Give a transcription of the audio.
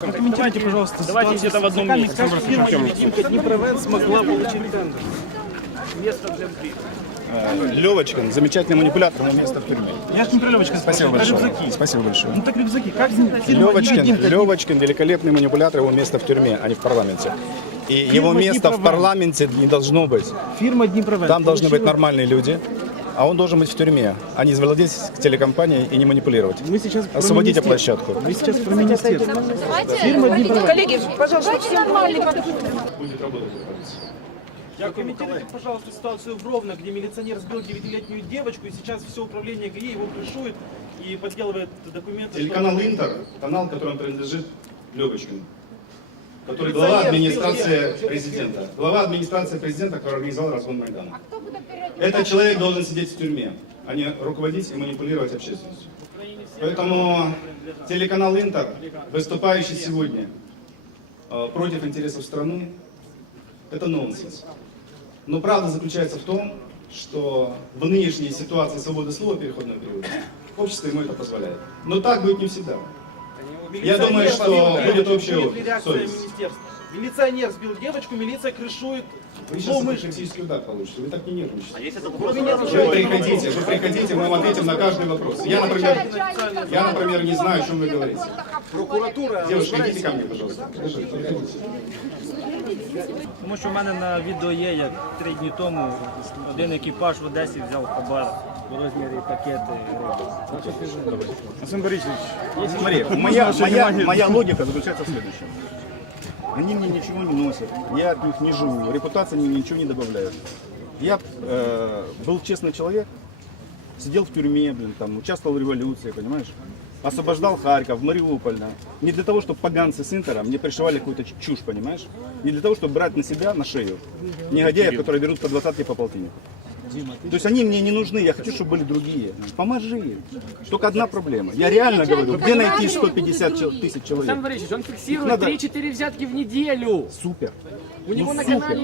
Прокомментируйте, пожалуйста, Давайте где-то в одном месте. Как фирма «Невидимка Днепровен» смогла получить тендер? Место в Джем-3. Левочкин, замечательный манипулятор, но место в тюрьме. Я же не про Левочкина Спасибо большое. рюкзаки. Спасибо большое. Ну так рюкзаки, как Левочкин, Левочкин, великолепный манипулятор, его место в тюрьме, а не в парламенте. И его Фирма место в парламенте не должно быть. Фирма Днепровен. Там должны быть нормальные люди, а он должен быть в тюрьме, а не владеть телекомпанией и не манипулировать. Мы сейчас Освободите площадку. Мы сейчас про министерство. Фирма. Коллеги, пожалуйста, все нормальный Прокомментируйте, пожалуйста, ситуацию в Ровно, где милиционер сбил 9-летнюю девочку, и сейчас все управление ГАИ его крышует и подделывает документы. Телеканал Интер, канал, которому принадлежит Левочкин, который глава администрации президента. Глава администрации президента, который организовал разгон Майдана. Этот человек должен сидеть в тюрьме, а не руководить и манипулировать общественностью. Поэтому телеканал Интер, выступающий сегодня э, против интересов страны, это нонсенс. Но правда заключается в том, что в нынешней ситуации свободы слова переходного периода общество ему это позволяет. Но так будет не всегда. Я думаю, что будет общая совесть. министерства? Милиционер сбил девочку, милиция крышует Вы сейчас злоумышленника. эпилептический удар получите, вы так не нервничайте. Вы меня Вы отвечаете. приходите, вы приходите, мы вам ответим на каждый вопрос. Я, например, я, например, не знаю, о чем вы говорите. Прокуратура Девушка, идите ко мне, пожалуйста. Тому що в мене на відео є, як три дні тому один екіпаж в Одесі взяв хабар у розмірі пакети риби. Арсен Борисович, смотри, моя, моя, моя логика заключается в следующем. Они мне ничего не носят, я от них не живу, репутация мне ничего не добавляет. Я э, был честный человек, сидел в тюрьме, блин, там, участвовал в революции, понимаешь? Освобождал Харьков, Мариуполь. да. Не для того, чтобы поганцы с Интера мне пришивали какую-то чушь, понимаешь? Не для того, чтобы брать на себя, на шею, негодяев, которые берут по двадцатке по полтиннику. То есть они мне не нужны, я хочу, чтобы были другие. Поможи им. Только одна проблема. Я реально говорю, где найти 150 чел- тысяч Александр человек? Борисович, он фиксирует Надо- 3-4 взятки в неделю. Супер. У него Ну, на супер. канале